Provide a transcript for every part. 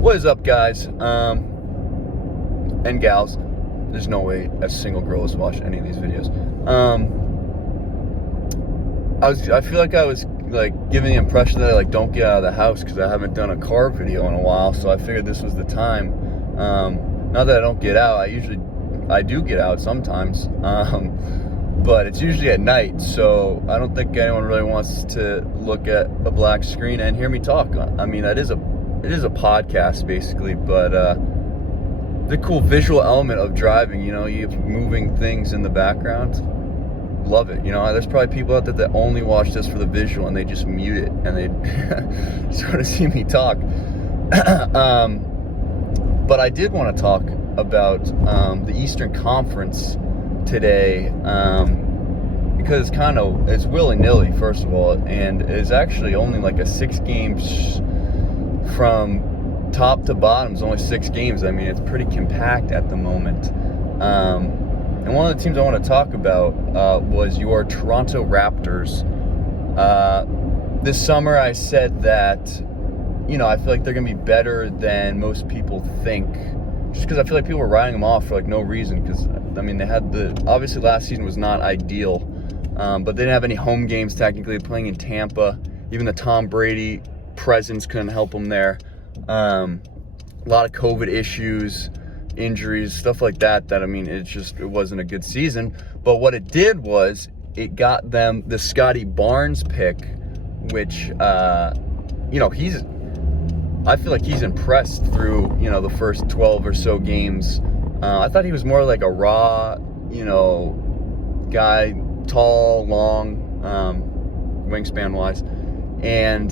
What is up, guys and gals? There's no way a single girl has watched any of these videos. I feel like I was like giving the impression that I don't get out of the house because I haven't done a car video in a while, so I figured this was the time. Not that I don't get out, I do get out sometimes, but it's usually at night, so I don't think anyone really wants to look at a black screen and hear me talk. I mean, it is a podcast basically, but the cool visual element of driving, you have moving things in the background. Love it. There's probably people out there that only watch this for the visual and they just mute it and they sort of see me talk. But I did want to talk about the Eastern Conference today, because it's willy-nilly, first of all, and it's actually only like a 6 games from top to bottom. It's only 6 games. I mean, it's pretty compact at the moment. And one of the teams I want to talk about was your Toronto Raptors. This summer I said that, I feel like they're going to be better than most people think, just because I feel like people were writing them off for no reason, because, I mean, obviously last season was not ideal, but they didn't have any home games technically, playing in Tampa. Even the Tom Brady presence couldn't help them there. A lot of COVID issues, injuries, stuff like that, I mean, it wasn't a good season. But what it did was it got them the Scotty Barnes pick, which, I feel like he's impressed through, the first 12 or so games. I thought he was more like a raw, guy, tall, long, wingspan wise. And,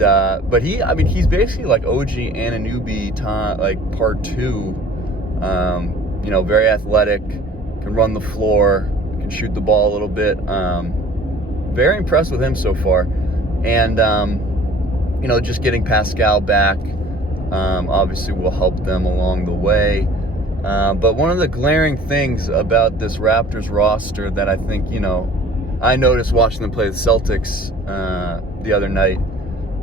but he's basically like OG Anunoby, part 2. Very athletic, can run the floor, can shoot the ball a little bit. Very impressed with him so far. And, just getting Pascal back, obviously will help them along the way. But one of the glaring things about this Raptors roster that I think, I noticed watching them play the Celtics the other night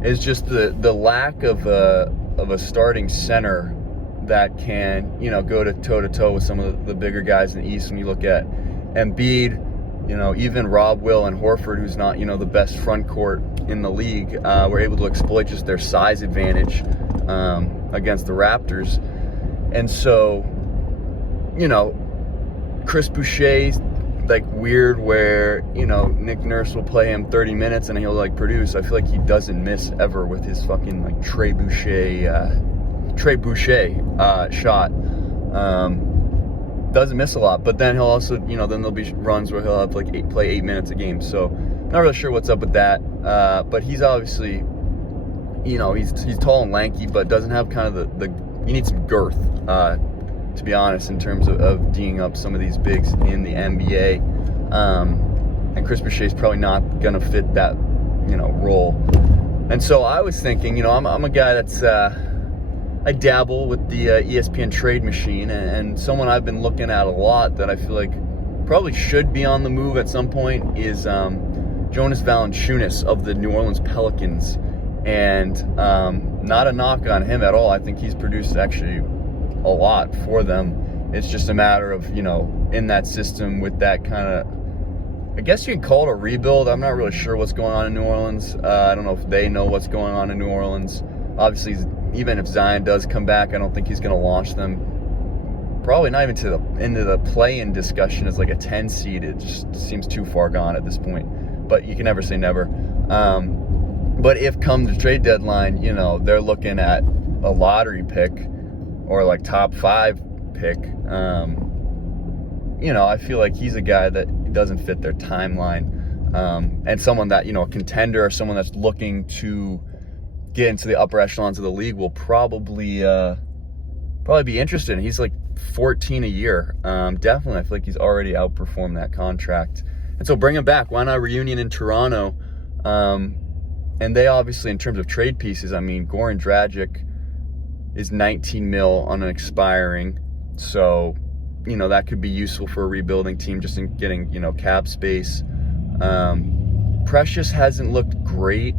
is just the lack of a starting center that can, go to toe-to-toe with some of the bigger guys in the East. When you look at Embiid, even Rob, Will, and Horford, who's not, the best front court in the league, were able to exploit just their size advantage against the Raptors. And so, Chris Boucher's weird where, Nick Nurse will play him 30 minutes and he'll produce. I feel like he doesn't miss ever with his fucking Trey Boucher shot. Doesn't miss a lot, but then he'll also, then there'll be runs where he'll have play 8 minutes a game. So not really sure what's up with that. But he's obviously, he's tall and lanky, but doesn't have kind of you need some girth, to be honest, in terms of D'ing up some of these bigs in the NBA. And Chris Boucher is probably not gonna fit that, role. And so I was thinking, I'm a guy that's, I dabble with the ESPN trade machine, and someone I've been looking at a lot that I feel like probably should be on the move at some point is Jonas Valanciunas of the New Orleans Pelicans. And not a knock on him at all. I think he's produced actually a lot for them. It's just a matter of, in that system with that kind of, I guess you can call it a rebuild. I'm not really sure what's going on in New Orleans. I don't know if they know what's going on in New Orleans. Obviously, even if Zion does come back, I don't think he's going to launch them. Probably not even into the play-in discussion as a 10 seed. It just seems too far gone at this point. But you can never say never. But if come the trade deadline, they're looking at a lottery pick or top 5 pick, I feel like he's a guy that doesn't fit their timeline. And someone that, a contender or someone that's looking to get into the upper echelons of the league will probably be interested. He's 14 a year. Definitely, I feel like he's already outperformed that contract. And so bring him back. Why not reunion in Toronto? And they obviously, in terms of trade pieces, I mean, Goran Dragic is 19 mil on an expiring. So, that could be useful for a rebuilding team just in getting, cap space. Precious hasn't looked great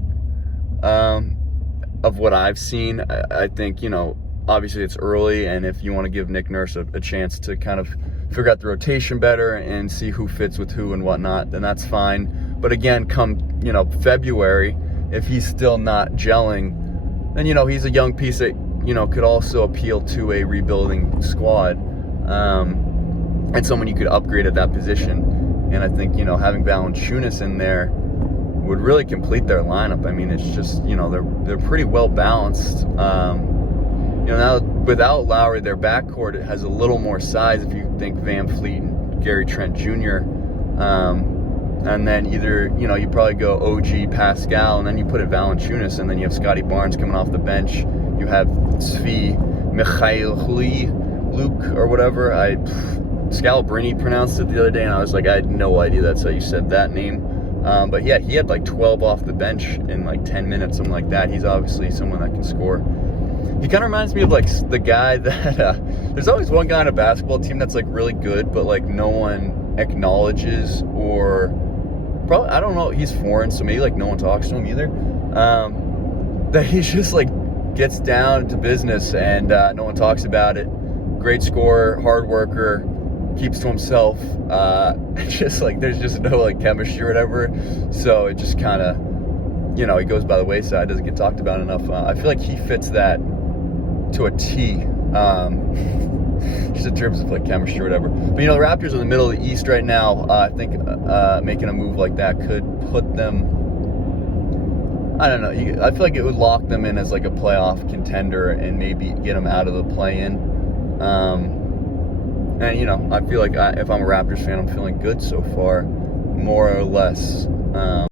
of what I've seen. I think, obviously it's early, and if you want to give Nick Nurse a chance to kind of figure out the rotation better and see who fits with who and whatnot, then that's fine. But again, come, February, if he's still not gelling, then, he's a young piece that, could also appeal to a rebuilding squad, and someone you could upgrade at that position. And I think, having Valanciunas in there would really complete their lineup. I mean, it's just, they're pretty well balanced. Now without Lowry, their backcourt has a little more size if you think Van Fleet and Gary Trent Jr. And then either, you probably go OG Pascal, and then you put it Valanciunas, and then you have Scotty Barnes coming off the bench. You have Svi Luke or whatever. Scalabrini pronounced it the other day, and I was like, I had no idea that's how you said that name. But yeah, he had like 12 off the bench in like 10 minutes, something like that. He's obviously someone that can score. He kind of reminds me of like the guy that there's always one guy on a basketball team that's like really good, but like no one acknowledges, or probably, I don't know, he's foreign, so maybe like no one talks to him either. That he's just like gets down to business and no one talks about it. Great scorer, hard worker, keeps to himself. Just like there's just no like chemistry or whatever, so it just kind of, he goes by the wayside, doesn't get talked about enough. I feel like he fits that to a T, just in terms of like chemistry or whatever. But the Raptors are in the middle of the East right now. I think making a move like that could put them, I don't know, I feel like it would lock them in as like a playoff contender and maybe get them out of the play-in. And I feel like if I'm a Raptors fan, I'm feeling good so far, more or less.